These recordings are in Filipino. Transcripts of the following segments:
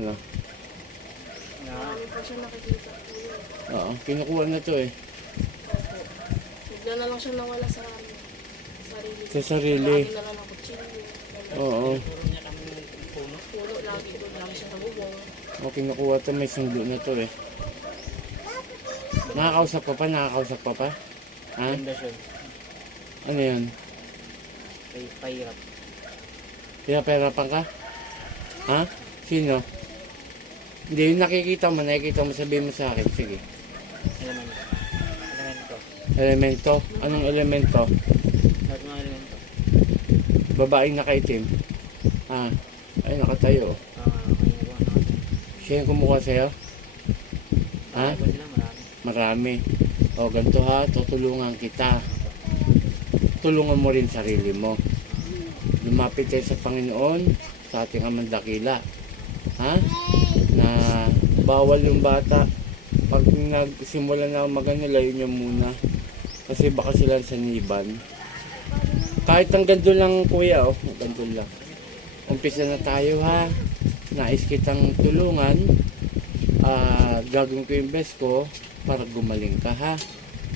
Ano? Marami pa siya nakikita po yun. Oo, kinukuha na to eh. Opo. Bigla na lang siya nawala sa sarili. Sa sarili. Lagi na lang ako chillo. Oo. Puno, lagi doon lang siya sa bubong. O, kinukuha to. May sundo na to eh. Nakakausap ka pa? Nakakausap ka pa? Ha? Ganda siya. Ano yun? Pahirap. Pinapahirapan ka? Ha? Sino? Hindi, yung nakikita mo, sabihin mo sa akin. Sige. Elemento. Elemento. Elemento? Anong elemento? Lahat ng elemento. Babaeng nakaitim. Ah, ay nakatayo. Kinukuha na kasi. Siya yung kumukuha sa'yo? Ha? Iba sila, marami. Marami. O, ganito ha, tutulungan kita. Tulungan mo rin sarili mo. Lumapit tayo sa Panginoon, sa ating Amang Dakila. Ha? Na bawal yung bata. Pag nagsimula na magano, layo niya muna. Kasi baka sila sa niban. Kahit hanggang doon lang kuya, oh. Hanggang doon lang. Umpisa na tayo ha. Nais kitang tulungan. Gagawin ko yung best ko para gumaling ka ha.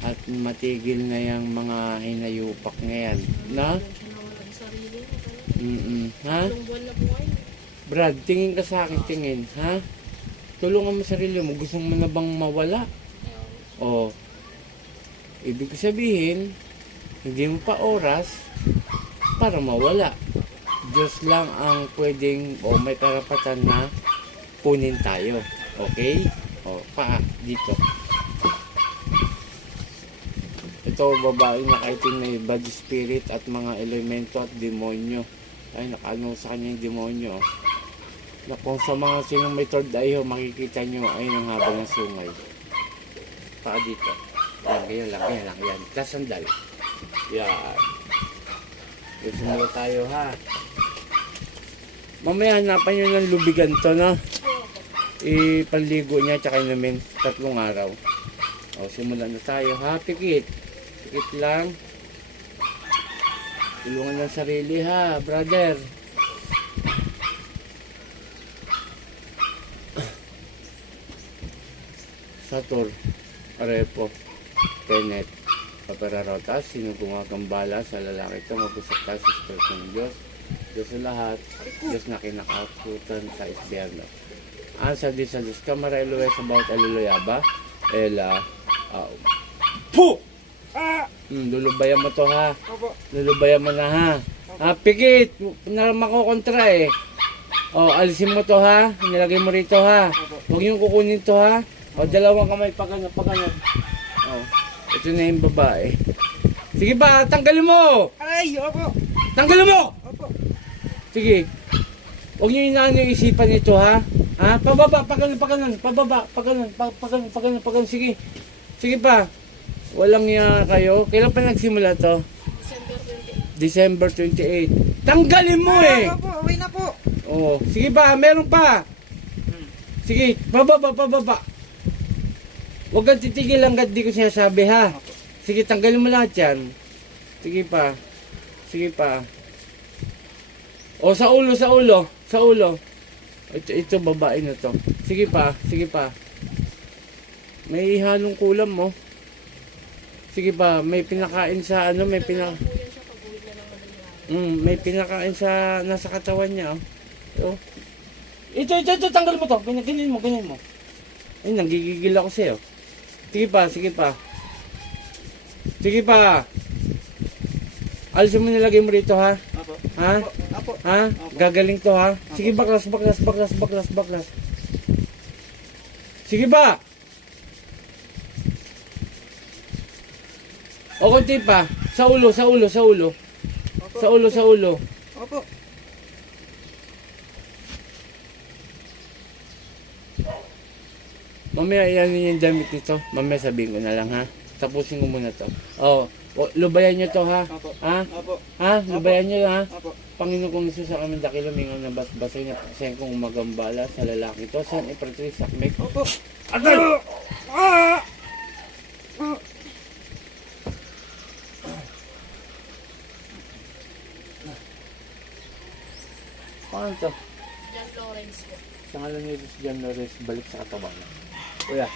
At matigil na yung mga hinayupak ngayon. Na? Bigla siya nawala sa sarili. Ha? Ilang buwan na po ngayon. Brad, tingin ka sa akin, tingin. Ha? Tulungan mo sarili mo. Gusto mo na bang mawala? O. Ibig sabihin, hindi mo pa oras para mawala. Diyos lang ang pwedeng o may karapatan na kunin tayo. Okay? O, dito. Ito, babae nakaitim na bad spirit at mga elemento at demonyo. Ay, nakaano sa kanya yung demonyo. Na kung sa mga sinong may third eye, makikita nyo ay ang haba ng sungay. Paa dito. Yan, ganyan lang, yan. Tas sandal. Yan. Susunod tayo ha. Mamaya hanapan nyo ng lubigan to, no? Ipanligo niya tsaka inumin 3 araw. O, simulan na tayo ha. Pikit. Pikit lang. Tulungan ng sarili ha, brother. Satur, Arepo, Tenet, Paperarotas, sino gumagambala sa lalaki ito, mabusak tayo sa Espiritu ng Diyos. Diyos sa lahat, Diyos na kinakaputan sa isbiyerno. Asa di sa Diyos, kamara iluwe sa bawat aluluyaba, ela, po! Lulubayan mo to ha. Lulubayan mo na ha. Pikit, na makokontra eh. O, alisin mo to ha. Nilagay mo rito ha. Huwag yung kukunin to ha. O, dalawang kamay pagano. O, ito na yung babae. Sige ba, tanggalin mo! Ay, opo! Tanggalin mo! Opo! Sige. Huwag nyo inaano yung isipan nito ha. Ha? Pababa, pagano, pababa, pagano, sige. Sige pa. Walang niya kayo. Kailan pa nagsimula to? December 28. December 28. Tanggalin mo eh! Opo, okay na po! Oo. Sige pa, meron pa. Sige, pababa. Huwag kang titigil hanggat di ko sinasabi ha. Sige, tanggalin mo lahat yan. Sige pa. O, sa ulo. Ito babae na to. Sige pa. May halong kulam mo. Sige pa, may pinakain sa may Po yan siya pag uwi na ng madaling araw. may pinakain sa nasa katawan niya. Oh. Ito, tanggal mo to. Ganyan mo. Ay, nanggigigil ako sa'yo. Sige pa. Alisin mo nilagay mo rito ha. Opo. Ha? Opo. Ha? Gagaling to ha. Sige, baklas. Sige ba? O konti pa. Sa ulo. Opo. Sa ulo. Opo. Mamaya yan yung damit nito. Mamaya sabihin ko na lang ha. Tapusin ko muna to. Lubayan nyo to ha. Opo. Ha? Opo. Ha? Lubayan nyo ha. Opo. Panginoon kong Isus sa kaming dakila, mingaw na basbasay na paksayan kong magambala sa lalaki to. San ipratris sakmek. Opo. Atay! Paano to? John Lawrence po. Sa ngalan ni Rizz Januares balik sa katawan. Kuya.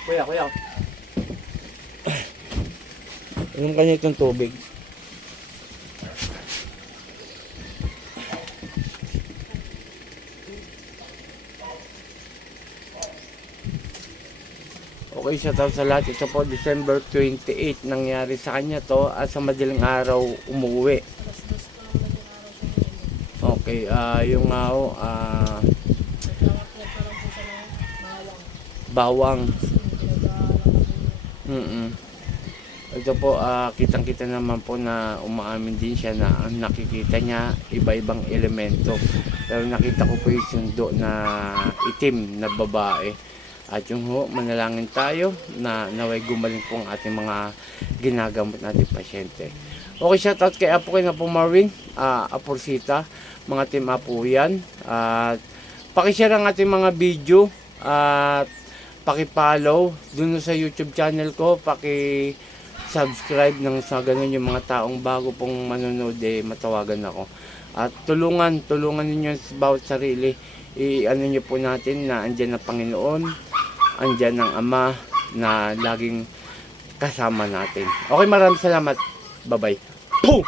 Inom ka niya itong tubig. Okay, shoutout sa lahat. Ito po, December 28 nangyari sa kanya to at sa madaling araw umuwi. Alas 2 pa ang naging araw siya ngayon. Okay, yung Nagkakakit pa lang po siya ng bawang. bawang. Pinag-aaral po niya. Ito po, kitang-kita naman po na umaamin din siya na ang nakikita niya iba-ibang elemento. Pero nakita ko po yung sundo na itim na babae. At yung manalangin tayo na naway gumaling po ang ating mga ginagamot natin pasyente. Okay, shoutout kay Apo kay na po Marvin, Aporsita, mga team Apo yan. At pakishare ang ating mga video at paki-follow dun sa YouTube channel ko, paki-subscribe nang sa ganun yung mga taong bago pong manonood matawagan ako. At tulungan ninyo sa bawat sarili. I-ano nyo po natin na andyan ang Panginoon, andyan ang Ama na laging kasama natin. Okay, maraming salamat. Bye-bye. Boom!